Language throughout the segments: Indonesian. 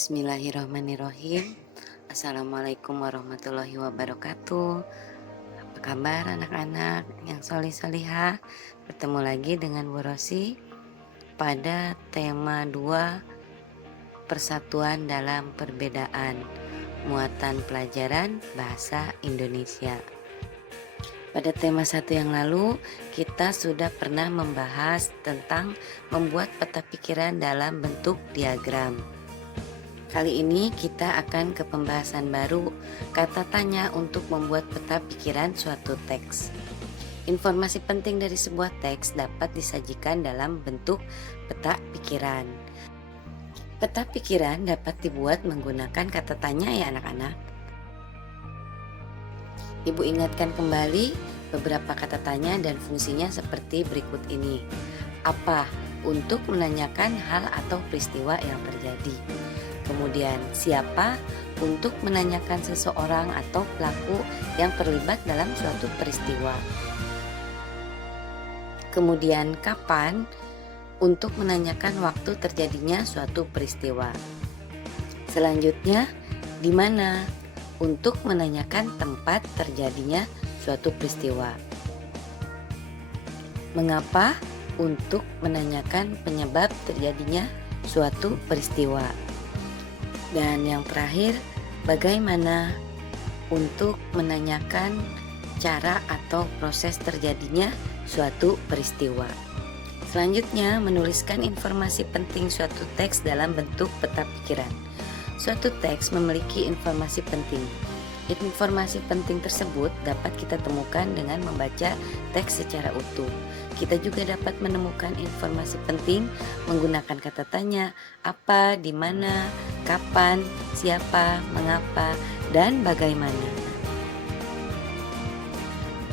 Bismillahirrahmanirrahim. Assalamualaikum warahmatullahi wabarakatuh. Apa kabar anak-anak yang solih-solihah? Bertemu lagi dengan Bu Rosi pada tema 2 persatuan dalam perbedaan, muatan pelajaran bahasa Indonesia. Pada tema 1 yang lalu kita sudah pernah membahas tentang membuat peta pikiran dalam bentuk diagram. Kali ini kita akan ke pembahasan baru, kata tanya untuk membuat peta pikiran suatu teks. Informasi penting dari sebuah teks dapat disajikan dalam bentuk peta pikiran. Peta pikiran dapat dibuat menggunakan kata tanya ya anak-anak. Ibu ingatkan kembali beberapa kata tanya dan fungsinya seperti berikut ini. Apa? Untuk menanyakan hal atau peristiwa yang terjadi. Kemudian siapa? Untuk menanyakan seseorang atau pelaku yang terlibat dalam suatu peristiwa. Kemudian kapan? Untuk menanyakan waktu terjadinya suatu peristiwa. Selanjutnya di mana? Untuk menanyakan tempat terjadinya suatu peristiwa. Mengapa? Untuk menanyakan penyebab terjadinya suatu peristiwa. Dan yang terakhir, bagaimana? Untuk menanyakan cara atau proses terjadinya suatu peristiwa. Selanjutnya, menuliskan informasi penting suatu teks dalam bentuk peta pikiran. Suatu teks memiliki informasi penting. Informasi penting tersebut dapat kita temukan dengan membaca teks secara utuh. Kita juga dapat menemukan informasi penting menggunakan kata tanya, apa, di mana, kapan, siapa, mengapa, dan bagaimana.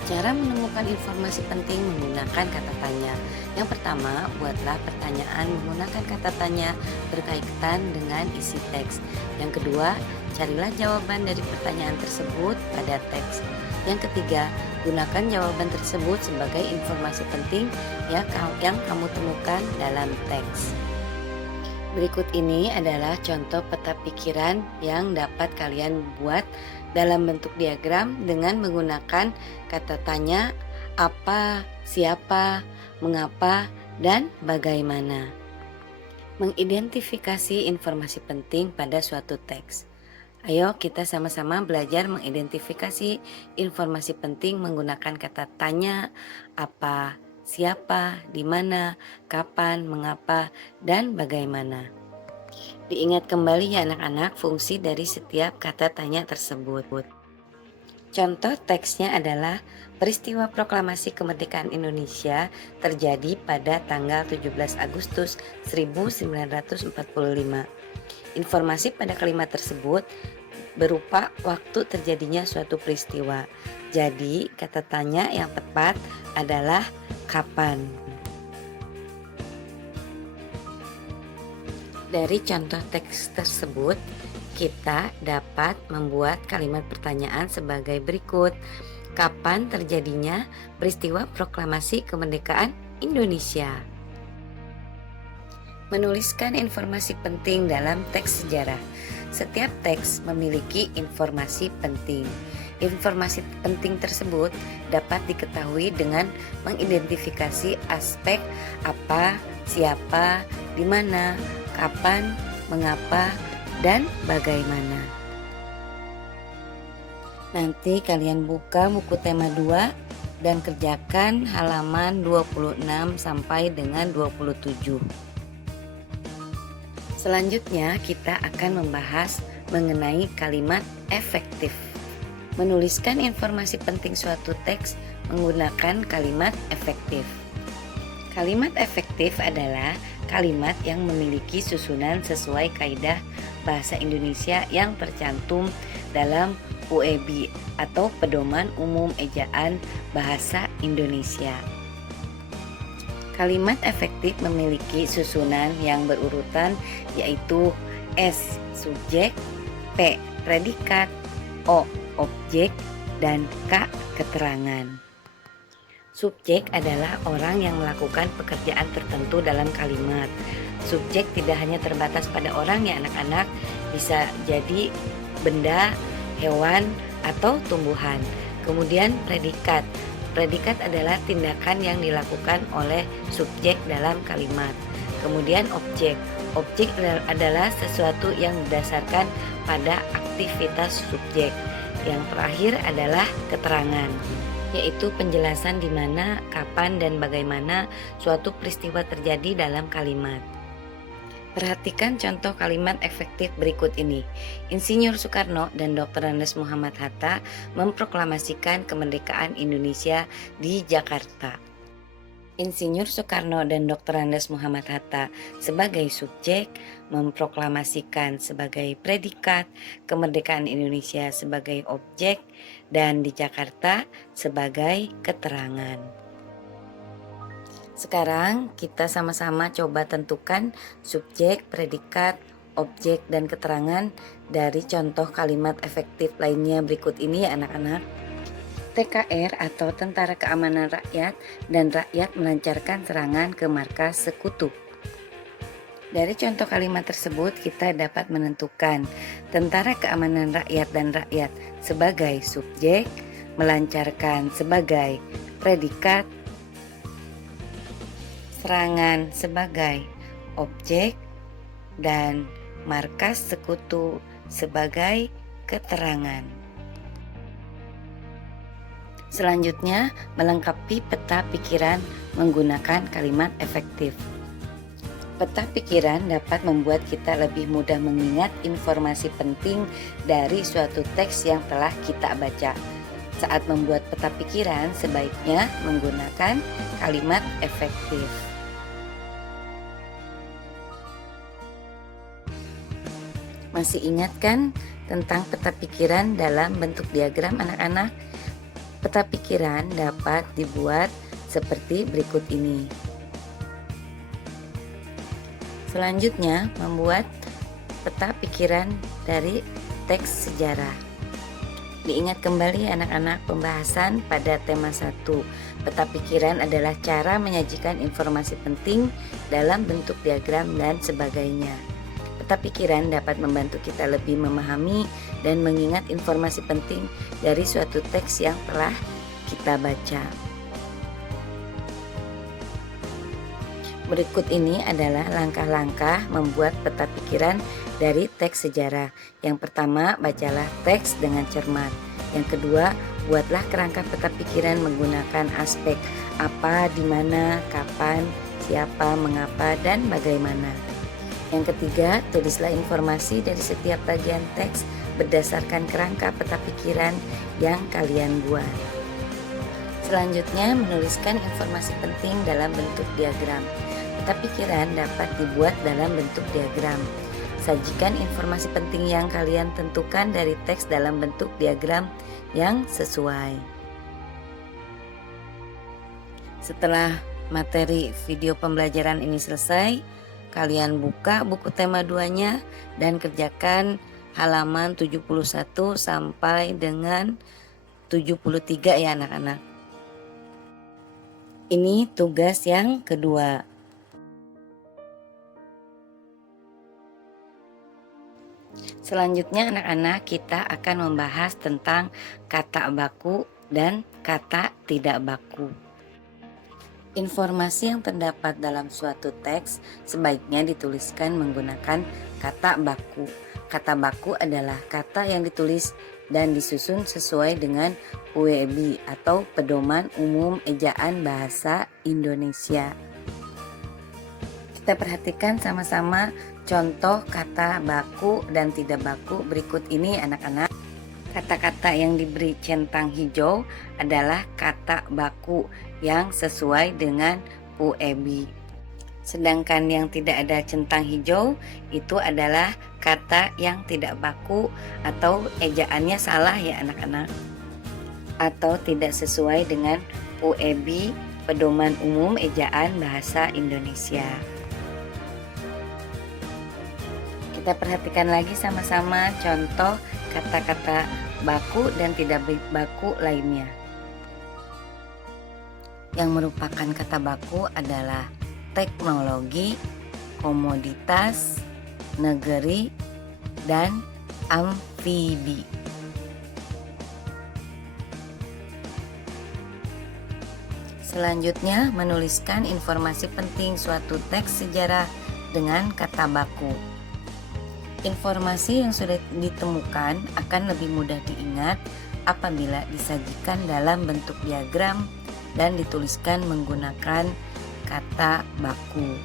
Cara menemukan informasi penting menggunakan kata tanya. Yang pertama, buatlah pertanyaan menggunakan kata tanya berkaitan dengan isi teks. Yang kedua, carilah jawaban dari pertanyaan tersebut pada teks. Yang ketiga, gunakan jawaban tersebut sebagai informasi penting yang kamu temukan dalam teks. Berikut ini adalah contoh peta pikiran yang dapat kalian buat dalam bentuk diagram dengan menggunakan kata tanya, apa, siapa, mengapa, dan bagaimana. Mengidentifikasi informasi penting pada suatu teks. Ayo kita sama-sama belajar mengidentifikasi informasi penting menggunakan kata tanya, apa, siapa, di mana, kapan, mengapa, dan bagaimana. Diingat kembali ya anak-anak fungsi dari setiap kata tanya tersebut. Contoh teksnya adalah peristiwa proklamasi kemerdekaan Indonesia terjadi pada tanggal 17 Agustus 1945. Informasi pada kalimat tersebut berupa waktu terjadinya suatu peristiwa. Jadi kata tanya yang tepat adalah kapan. Dari contoh teks tersebut, kita dapat membuat kalimat pertanyaan sebagai berikut. Kapan terjadinya peristiwa proklamasi kemerdekaan Indonesia? Menuliskan informasi penting dalam teks sejarah. Setiap teks memiliki informasi penting. Informasi penting tersebut dapat diketahui dengan mengidentifikasi aspek apa, siapa, di mana, kapan, mengapa, dan bagaimana. Nanti kalian buka buku tema 2 dan kerjakan halaman 26 sampai dengan 27. Selanjutnya kita akan membahas mengenai kalimat efektif. Menuliskan informasi penting suatu teks menggunakan kalimat efektif. Kalimat efektif adalah kalimat yang memiliki susunan sesuai kaidah bahasa Indonesia yang tercantum dalam UEB atau Pedoman Umum Ejaan Bahasa Indonesia. Kalimat efektif memiliki susunan yang berurutan yaitu S. Subjek, P. Predikat, O. Objek, dan K. Keterangan. Subjek adalah orang yang melakukan pekerjaan tertentu dalam kalimat. Subjek tidak hanya terbatas pada orang ya anak-anak, bisa jadi benda, hewan, atau tumbuhan. Kemudian predikat. Predikat adalah tindakan yang dilakukan oleh subjek dalam kalimat. Kemudian objek. Objek adalah sesuatu yang didasarkan pada aktivitas subjek. Yang terakhir adalah keterangan, yaitu penjelasan di mana, kapan, dan bagaimana suatu peristiwa terjadi dalam kalimat. Perhatikan contoh kalimat efektif berikut ini. Insinyur Soekarno dan Dr. Andes Muhammad Hatta memproklamasikan kemerdekaan Indonesia di Jakarta. Insinyur Soekarno dan Dr. Andes Muhammad Hatta sebagai subjek, memproklamasikan sebagai predikat, kemerdekaan Indonesia sebagai objek, dan di Jakarta sebagai keterangan. Sekarang kita sama-sama coba tentukan subjek, predikat, objek, dan keterangan dari contoh kalimat efektif lainnya berikut ini ya anak-anak. TKR atau Tentara Keamanan Rakyat dan rakyat melancarkan serangan ke markas sekutu. Dari contoh kalimat tersebut kita dapat menentukan Tentara Keamanan Rakyat dan rakyat sebagai subjek, melancarkan sebagai predikat, serangan sebagai objek, dan markas sekutu sebagai keterangan. Selanjutnya, melengkapi peta pikiran menggunakan kalimat efektif. Peta pikiran dapat membuat kita lebih mudah mengingat informasi penting dari suatu teks yang telah kita baca. Saat membuat peta pikiran, sebaiknya menggunakan kalimat efektif. Masih ingat kan tentang peta pikiran dalam bentuk diagram anak-anak? Peta pikiran dapat dibuat seperti berikut ini. Selanjutnya, membuat peta pikiran dari teks sejarah. Diingat kembali anak-anak pembahasan pada tema 1. Peta pikiran adalah cara menyajikan informasi penting dalam bentuk diagram dan sebagainya. Peta pikiran dapat membantu kita lebih memahami dan mengingat informasi penting dari suatu teks yang telah kita baca. Berikut ini adalah langkah-langkah membuat peta pikiran dari teks sejarah. Yang pertama, bacalah teks dengan cermat. Yang kedua, buatlah kerangka peta pikiran menggunakan aspek apa, di mana, kapan, siapa, mengapa, dan bagaimana. Yang ketiga, tulislah informasi dari setiap bagian teks berdasarkan kerangka peta pikiran yang kalian buat. Selanjutnya, menuliskan informasi penting dalam bentuk diagram. Peta pikiran dapat dibuat dalam bentuk diagram. Sajikan informasi penting yang kalian tentukan dari teks dalam bentuk diagram yang sesuai. Setelah materi video pembelajaran ini selesai, kalian buka buku tema 2-nya dan kerjakan halaman 71 sampai dengan 73 ya anak-anak. Ini tugas yang kedua. Selanjutnya anak-anak, kita akan membahas tentang kata baku dan kata tidak baku. Informasi yang terdapat dalam suatu teks sebaiknya dituliskan menggunakan kata baku. Kata baku adalah kata yang ditulis dan disusun sesuai dengan PUEB atau Pedoman Umum Ejaan Bahasa Indonesia. Kita perhatikan sama-sama contoh kata baku dan tidak baku berikut ini anak-anak. Kata-kata yang diberi centang hijau adalah kata baku yang sesuai dengan PUEB. Sedangkan yang tidak ada centang hijau itu adalah kata yang tidak baku atau ejaannya salah ya anak-anak, atau tidak sesuai dengan PUEB, Pedoman Umum Ejaan Bahasa Indonesia. Kita perhatikan lagi sama-sama contoh kata-kata baku dan tidak baku lainnya. yang merupakan kata baku adalah teknologi, komoditas, negeri, dan amfibi. Selanjutnya, menuliskan informasi penting suatu teks sejarah dengan kata baku. Informasi yang sudah ditemukan akan lebih mudah diingat apabila disajikan dalam bentuk diagram dan dituliskan menggunakan kata baku.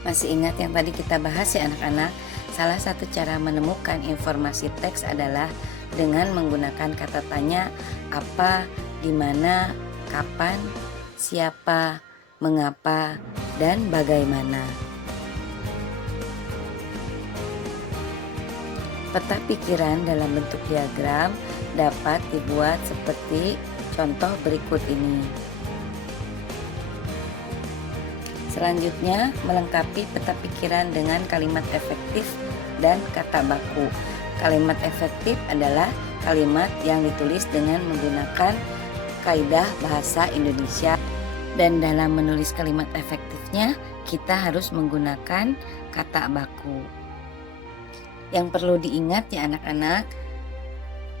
Masih ingat yang tadi kita bahas ya anak-anak? Salah satu cara menemukan informasi teks adalah dengan menggunakan kata tanya apa, di mana, kapan, siapa, mengapa, dan bagaimana. Peta pikiran dalam bentuk diagram dapat dibuat seperti contoh berikut ini. Selanjutnya, melengkapi peta pikiran dengan kalimat efektif dan kata baku. Kalimat efektif adalah kalimat yang ditulis dengan menggunakan kaidah bahasa Indonesia, dan dalam menulis kalimat efektifnya kita harus menggunakan kata baku. Yang perlu diingat ya anak-anak,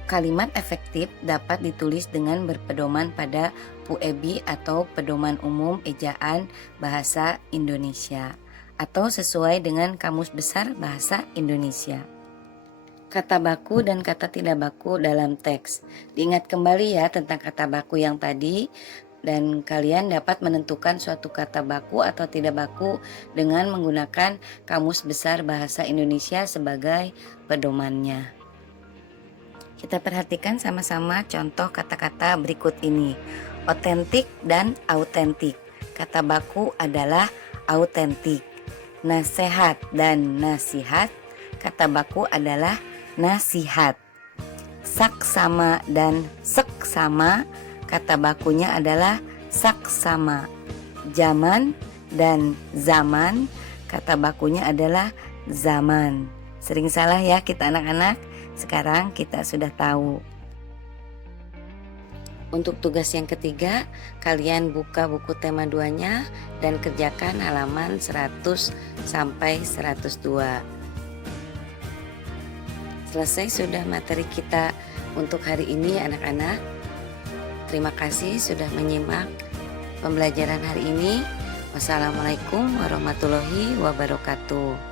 kalimat efektif dapat ditulis dengan berpedoman pada PUEB atau Pedoman Umum Ejaan Bahasa Indonesia atau sesuai dengan Kamus Besar Bahasa Indonesia. Kata baku dan kata tidak baku dalam teks. Diingat kembali ya tentang kata baku yang tadi, dan kalian dapat menentukan suatu kata baku atau tidak baku dengan menggunakan Kamus Besar Bahasa Indonesia sebagai pedomannya. Kita perhatikan sama-sama contoh kata-kata berikut ini. Otentik dan autentik. Kata baku adalah autentik. Nasehat dan nasihat. Kata baku adalah nasihat. Saksama dan seksama. Kata bakunya adalah saksama. Zaman dan zaman, kata bakunya adalah zaman. Sering salah ya kita anak-anak. Sekarang kita sudah tahu. Untuk tugas yang ketiga, kalian buka buku tema 2-nya dan kerjakan halaman 100 sampai 102. Selesai sudah materi kita untuk hari ini anak-anak. Terima kasih sudah menyimak pembelajaran hari ini. Wassalamualaikum warahmatullahi wabarakatuh.